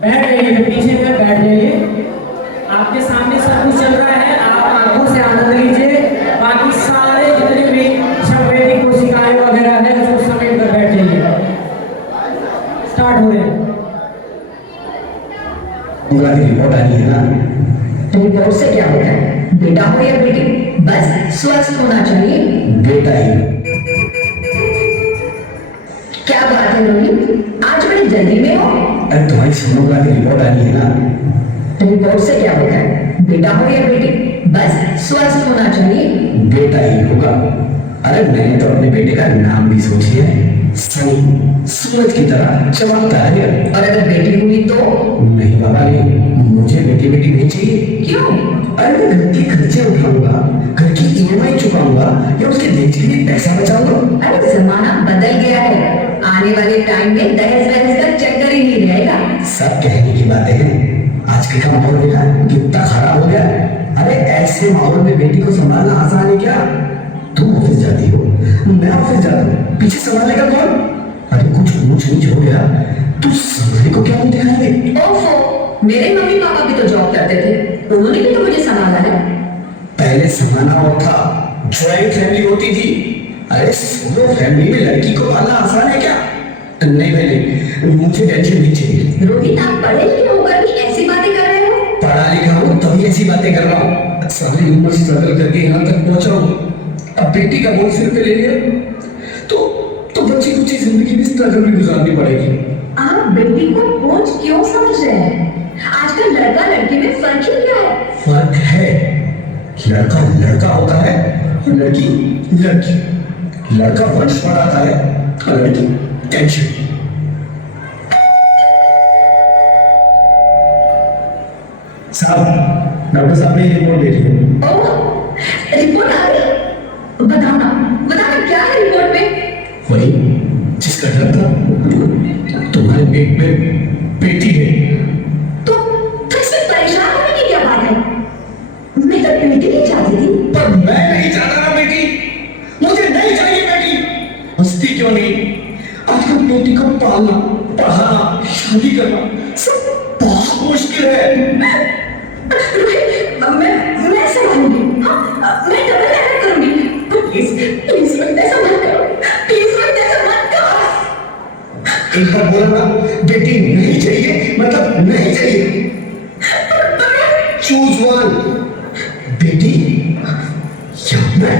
बैठ जाइए, पीछे में बैठ जाइए। आपके सामने सब कुछ चल रहा है, आप आंखों से आनंद लीजिए। बाकी सारे जितने भी संवेदी कोशिकाएं वगैरह है उसको समेट कर बैठ जाइए। स्टार्ट हो रहे हैं। उंगला की रिपोर्ट आई है ना? तो रिपोर्ट से क्या होता है? बेटा हो या बेटी, बस स्वस्थ होना चाहिए। बेटा ही। क्या बात है रोहित, आज बड़ी जल्दी में हो? अरे तुम्हारी सोनोग्राफी रिपोर्ट आई है ना? तो रिपोर्ट से क्या होता है? बेटा हो या बेटी, बस स्वस्थ होना चाहिए। बेटा ही होगा। अरे मैंने तो अपने बेटे का नाम भी सोच लिया है, सनी, सूरज की तरह चमकता है। और अगर बेटी हुई तो? नहीं बाबा नहीं, मुझे बेटी बेटी नहीं चाहिए। क्यों? अरे मैं घर के खर्चे उठाऊंगा, घर की ईएमआई चुकाऊंगा या उसके दहेज के लिए पैसा बचाऊंगा। अरे जमाना बदल गया है, आने वाले टाइम में दहेज वहेज का चक्कर ही नहीं रहेगा। सब कहने की बातें हैं, आजकल का माहौल देखा कितना खराब हो गया। अरे ऐसे माहौल में बेटी को संभालना आसान है क्या? तुम ऑफिस जाती हो, मैं ऑफिस जाता हूँ, पीछे संभालेगा कौन? अरे कुछ ऊंच नीच हो गया तो संभालने को क्या मुंह दिखाएंगे? ओफो, मेरे मम्मी पापा भी तो जॉब करते थे, उन्होंने भी तो मुझे संभाला है। पहले जमाना और था, ज्वाइंट फैमिली होती थी। अरे सोलो फैमिली में लड़की को पालना आसान है क्या? नहीं भाई नहीं, मुझे टेंशन नहीं चाहिए। रोहित, आप पढ़े लिखे होकर भी ऐसी बातें कर रहे हो? पढ़ा लिखा हूँ तभी ऐसी बातें कर रहा हूँ, सारी उम्र स्ट्रगल करके यहाँ तक पहुंचा हूँ। अब बेटी का बोझ सिर पे ले लिया तो बच्ची कुछ जिंदगी में स्ट्रगल भी गुजारनी पड़ेगी। आप बेटी को बोझ क्यों समझ रहे हैं? आजकल लड़का लड़की में फर्क ही क्या है? फर्क है, लड़का लड़का होता है और लड़की लड़की। लड़का वंश बढ़ाता है और लड़की टेंशन। साहब, डॉक्टर साहब ने रिपोर्ट दे दी है। ओह, रिपोर्ट आ गई? बताना बताना क्या है रिपोर्ट में? वही जिसका डर था, तुम्हारे पेट में बेटी है। तो इसमें परेशान होने की क्या बात है? मैं तो बेटी नहीं चाहती थी। पर मैं नहीं चाहता ना बेटी, मुझे नहीं चाहिए बेटी। हंसती क्यों नहीं? आजकल बेटी को पालना, पढ़ाना, शादी करना सब बहुत मुश्किल है। मैं संभालूंगी। हाँ, मैं डबल हेडर करूंगी। प्लीज प्लीज मत ऐसा मत करो, प्लीज मत ऐसा मत करो। एक बार बोला ना, बेटी नहीं चाहिए मतलब नहीं चाहिए। चूज वन, बेटी या मैं।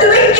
तुम्हें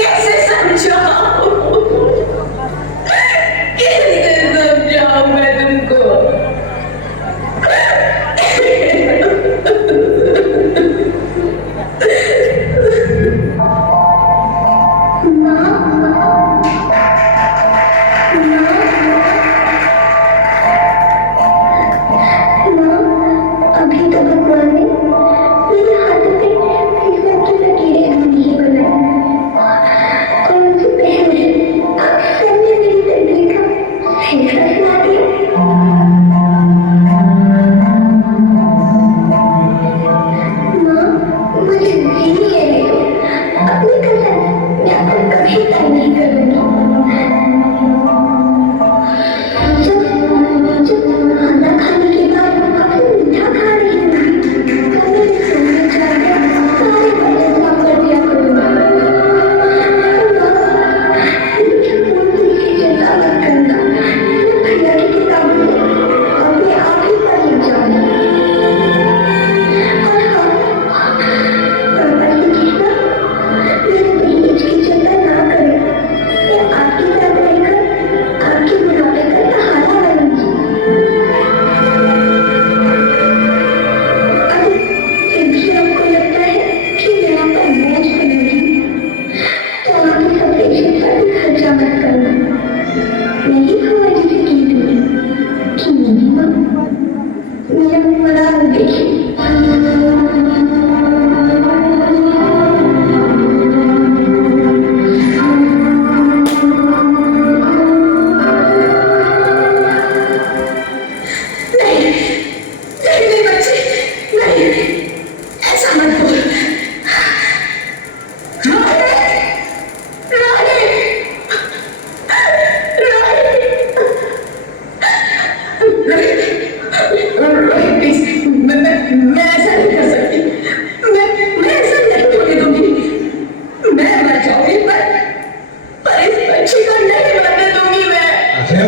मैं मना हो गई।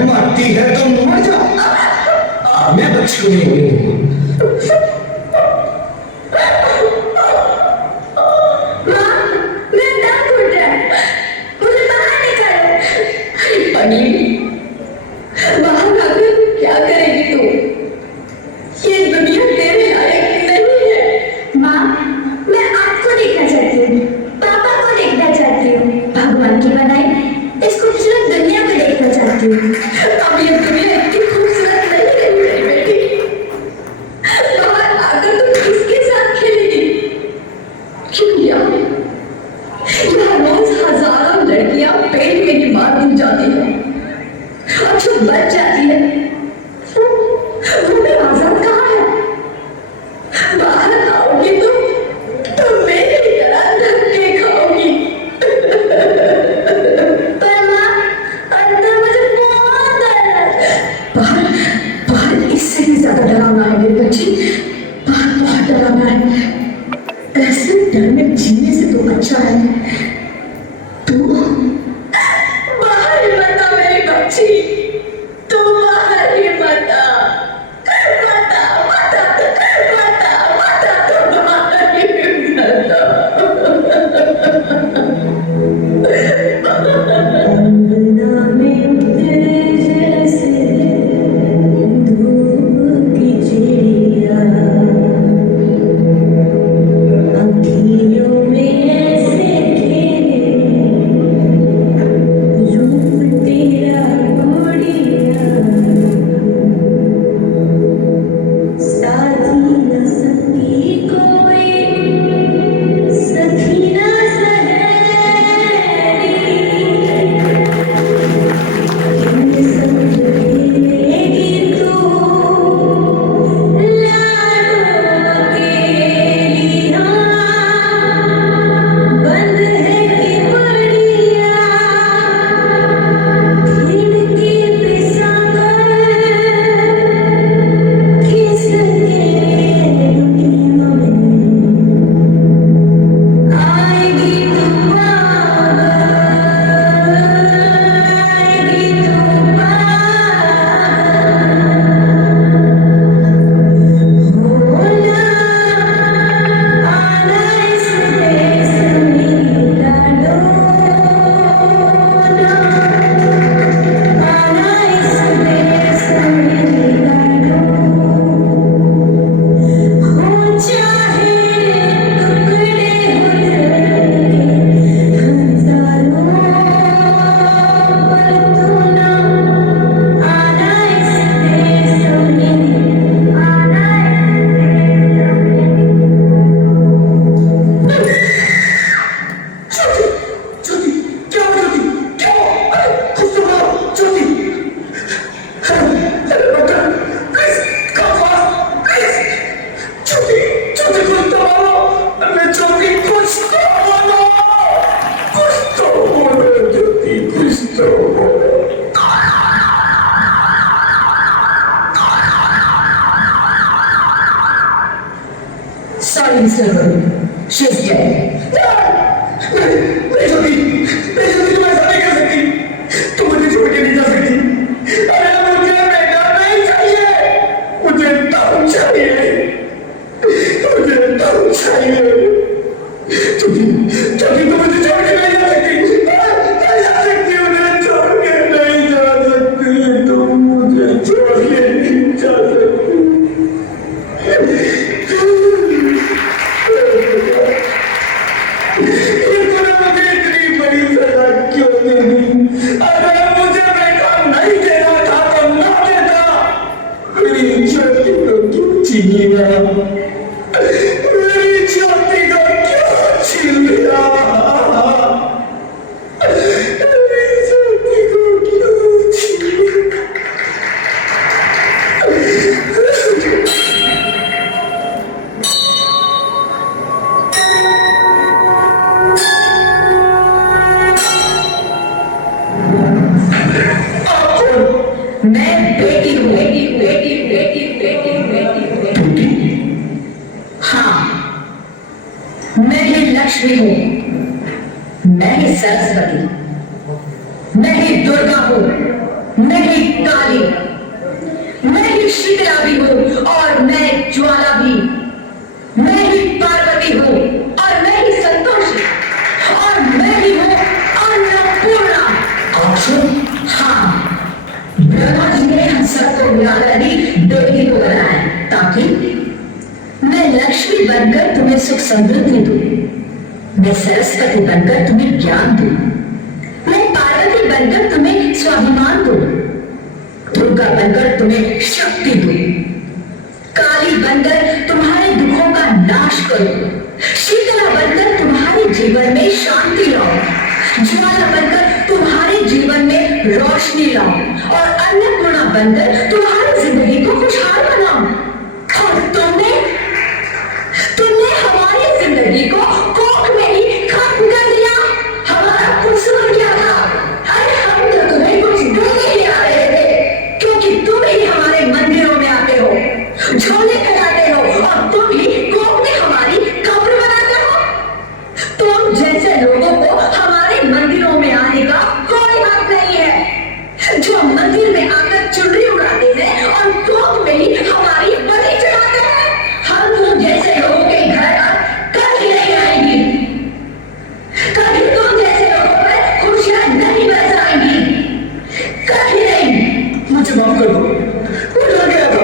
मरती है तो मर जा, मैं बच्ची को नहीं होने दूंगा। बाहर आकर क्या करेगी तू? ये दुनिया तेरे लायक नहीं है। माँ, मैं आपको देखना चाहती हूँ, पापा को देखना चाहती हूँ, भगवान की बनाई इस खूबसूरत दुनिया को देखना चाहती हूँ। अब ये दुनिया इतनी खूबसूरत नहीं है मेरी बेटी। बाहर आकर तुम किसके साथ खेलेगी? क्यों यहाँ रोज हजारों लड़कियां पेट में ही मार दी जाती है और जो बच जाती है वो भी आजाद कहाँ है? बाहर आओगी तो मेरी तरह धक्के खाओगी। पर माँ, अंदर मुझे बहुत डर है। बाहर बाहर इससे भी ज्यादा डरावना है मेरी बच्ची, बाहर बहुत डरावना है। ऐसे डर में जीने से तो अच्छा है तू बाहर ही मत आ मेरी बच्ची, तू बाहर ही मत आ, मत आ, मत आ, मत आ, मत आ, तू बाहर ही मत आ। अंगना में तेरे जैसे धूप की चिड़िया, अखियों में ऐसे खेले रूप तेरा गोरिया, साथी न संगी कोई, सखी न सहेली, किन संग खेलेगी तू लाडो अकेली। बंद है कि बढ़िया खिड़की पे सागर खिसके दुनिया में आएगी तू पागल, आएगी तू पागल होना आना इस देश में लाडो ना, आना इस देश में लाडो। हो चाहे टुकड़े हो के हजारों, पर तू ना आना इस देश में, आना ज्योति, क्या हुआ ज्योति? क्या हुआ? अरे कुछ तो बोलो ज्योति। अरे doctor, please come fast, please. Jyoti, Jyoti कुछ तो बोलो। अरे ज्योति कुछ तो बोलो, कुछ तो बोलो ज्योति, कुछ तो बोलो। Sorry, Mr. Rohit. She's dead. नहीं ज्योति, नहीं ज्योति, तुम ऐसा नहीं कर सकती, तुम मुझे छोड़ के नहीं जा सकती। अरे मुझे बेटा नहीं चाहिए, मुझे दम चाहिए, मुझे दम चाहिए। ज्योति, ज्योति तुम मुझे छोड़ के नहीं जा सकती, नहीं जा सकती, मुझे छोड़ के नहीं जा सकती, तुम मुझे छोड़ के नहीं जा सकती। ये तूने मुझे इतनी बड़ी सजा क्यों दे दी? अगर मुझे बेटा नहीं देना था तो ना देता, मेरी इज्जत क्यों छीन लिया, मेरी छाती का क्या छीन लिया, मेरी छाती को क्या छीन लिया। मैं बेटी हूँ, बेटी। हाँ, मैं ही लक्ष्मी हूँ, मैं ही सरस्वती, मैं ही दुर्गा हूँ, मैं ही काली, मैं ही शीतला भी हूँ और मैं ज्वाला भी, मैं ही पार्वती हूँ और मैं ही संतोषी और मैं ही हूँ अन्नपूर्णा। हाँ, ब्रह्मा जी ने हम सबको मिलाकर ही बेटी को बनाया ताकि मैं लक्ष्मी बनकर तुम्हें सुख समृद्धि दूं, मैं सरस्वती बनकर तुम्हें ज्ञान दूं, मैं पार्वती बनकर तुम्हें स्वाभिमान दूं, दुर्गा बनकर तुम्हें शक्ति दूं, काली बनकर तुम्हारे दुखों का नाश करूं, शीतला बनकर तुम्हारे जीवन में शांति लाऊं, ज्वाला बनकर तुम्हारे जीवन में रोशनी लाऊं और अन्नपूर्णा बनकर तुम्हारी जिंदगी को खुशहाल बनाऊं। और तुमने हमारी जिंदगी को कोख में ही खत्म कर दिया। हमारा कसूर क्या था? अरे हम तो तुम्हें कुछ देने ही आ रहे थे, क्योंकि तुम ही हमारे मंदिरों में आते हो, झोले खिलाते हो और तुम ही कोख में हमारी कब्र बनाते हो। तुम जैसे लोगों को हमारे मंदिरों में आने का कोई हक नहीं है, जो मंदिर में आकर चुनरी उड़ाते हैं और कोख में ही हमारी बलि चढ़ाते हैं। हम तुम जैसे लोगों के घर कभी नहीं आएंगी, कभी तुम जैसे लोगों पर खुशियां नहीं बरसाएंगी, कभी नहीं। मुझे माफ कर दो, मैं डर गया था,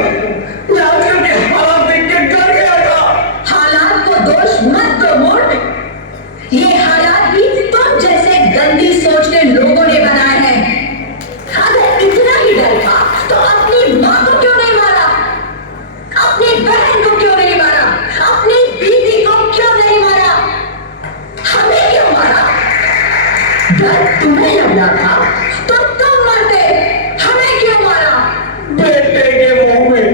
मैं आजकल के हालात देख के डर गया था। हालात को दोष मत दो मूर्ख, ये हालात भी तुम जैसे गंदी सोच के लोगों ने बनाए हैं। अगर इतना ही डर था तो अपनी माँ को क्यों नहीं मारा, अपनी बहन को क्यों नहीं मारा, अपनी बीवी को क्यों नहीं मारा, हमें क्यों मारा? डर तुम्हें लग रहा था तो तुम मरते, हमें क्यों मारा? बेटे के मुंह में,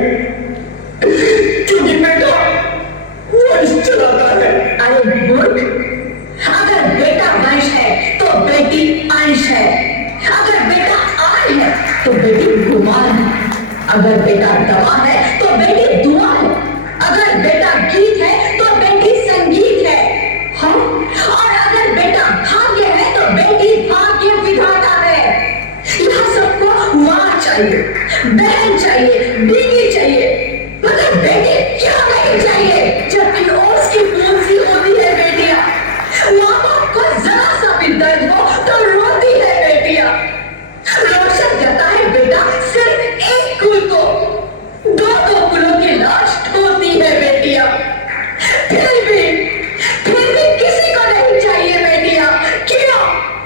क्योंकि बेटा वंश चलाता है। अरे मूर्ख, अगर बेटा वंश है तो बेटी अंश है, अगर बेटा आन है तो बेटी गुमान है, अगर बेटा दवा है तो बेटी दुआ है, अगर बेटा गीत है तो बेटी संगीत है, हाँ? और अगर बेटा भाग्य है तो बेटी भाग्य विधाता है। यहाँ सबको माँ चाहिए, बहन चाहिए, बीवी चाहिए, मगर बेटी क्यों नहीं चाहिए? जबकि उसकी पूंजी होती है बेटियां। माँ बाप को जरा सा भी दर्द हो तो रोती है बेटियां। रोशन करता है बेटा सिर्फ एक कुल को, दो कुलों की लाश ढोती है बेटियां। फिर भी किसी को नहीं चाहिए बेटियां।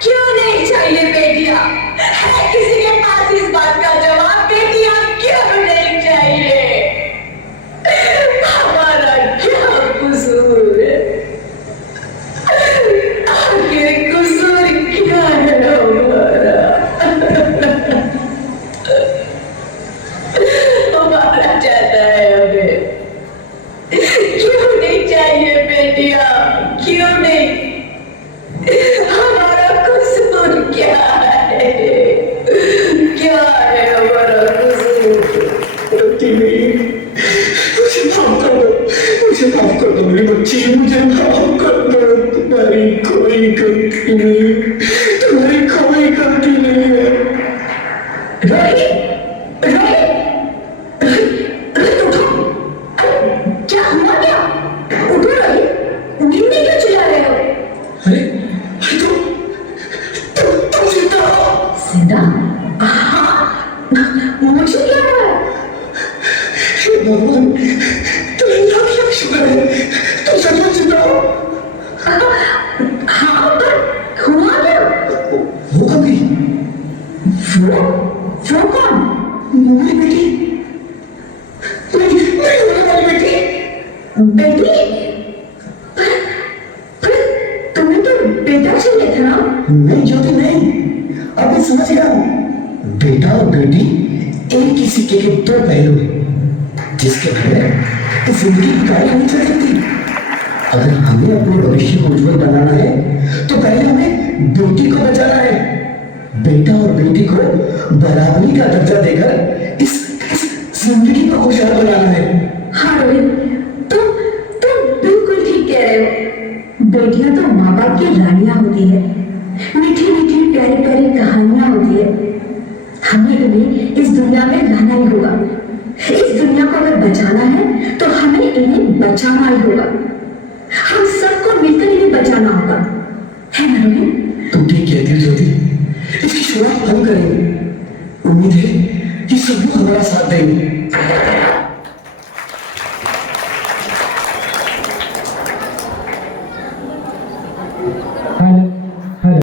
क्यों नहीं चाहिए बेटियां? है किसी के पास इस बात का जवाब? बेटियां क्यों नहीं चाहिए? हमारा क्या कसूर है? आखिर कसूर क्या है हमारा? हमारा चाहता है हमें, क्यों नहीं चाहिए बेटियां? क्यों नहीं? हमारा कसूर क्या है? क्या है हमारा कसूर? गलती नहीं, मुझे माफ कर दो, मुझे माफ कर दो मेरी बच्ची, मुझे माफ कर दो। तुम्हारी कोई गलती नहीं, तुम्हारी कोई गलती नहीं है। रोहित, उठो। क्या हुआ क्या? उठो रोहित, नींद में क्यों चिल्ला रहे हो? अरे तुम जिंदा हो? जिंदा? हाँ, मुझे क्या हुआ? हे भगवान, तुम्हें लाख शुक्र है, तुम सचमुच जिंदा हो। हाँ, पर हुआ क्या? वो कभी वो कौन? मेरी बेटी, मेरी होने वाली बेटी, पर तुम्हें तो बेटा चाहिए था ना? नहीं ज्योति नहीं, अब मैं समझ गया हूं। बेटा और बेटी एक ही सिक्के के दो पहलू हैं, जिसके बगैर जिंदगी की गाड़ी नहीं चल सकती। अगर हमें अपने भविष्य को उज्जवल बनाना है तो पहले हमें बेटी को बचाना है। बेटा और बेटी को बराबरी का दर्जा देकर इस जिंदगी को खुशहाल बनाना है। हाँ रोहित, तुम बिल्कुल ठीक कह रहे हो। बेटियां तो माँ बाप की रानियां होती है, मीठी मीठी प्यारी प्यारी कहानियां होती है। हमें इन्हें इस दुनिया में रहना ही होगा। इस दुनिया को अगर बचाना है तो हमें इन्हें बचाना ही होगा। हम सबको मिलकर इन्हें बचाना होगा, है ना रोहित? तुम ठीक कहती हो ज्योति, इसकी शुरुआत हम करेंगे। उम्मीद है कि सब लोग हमारा साथ देंगे। हेलो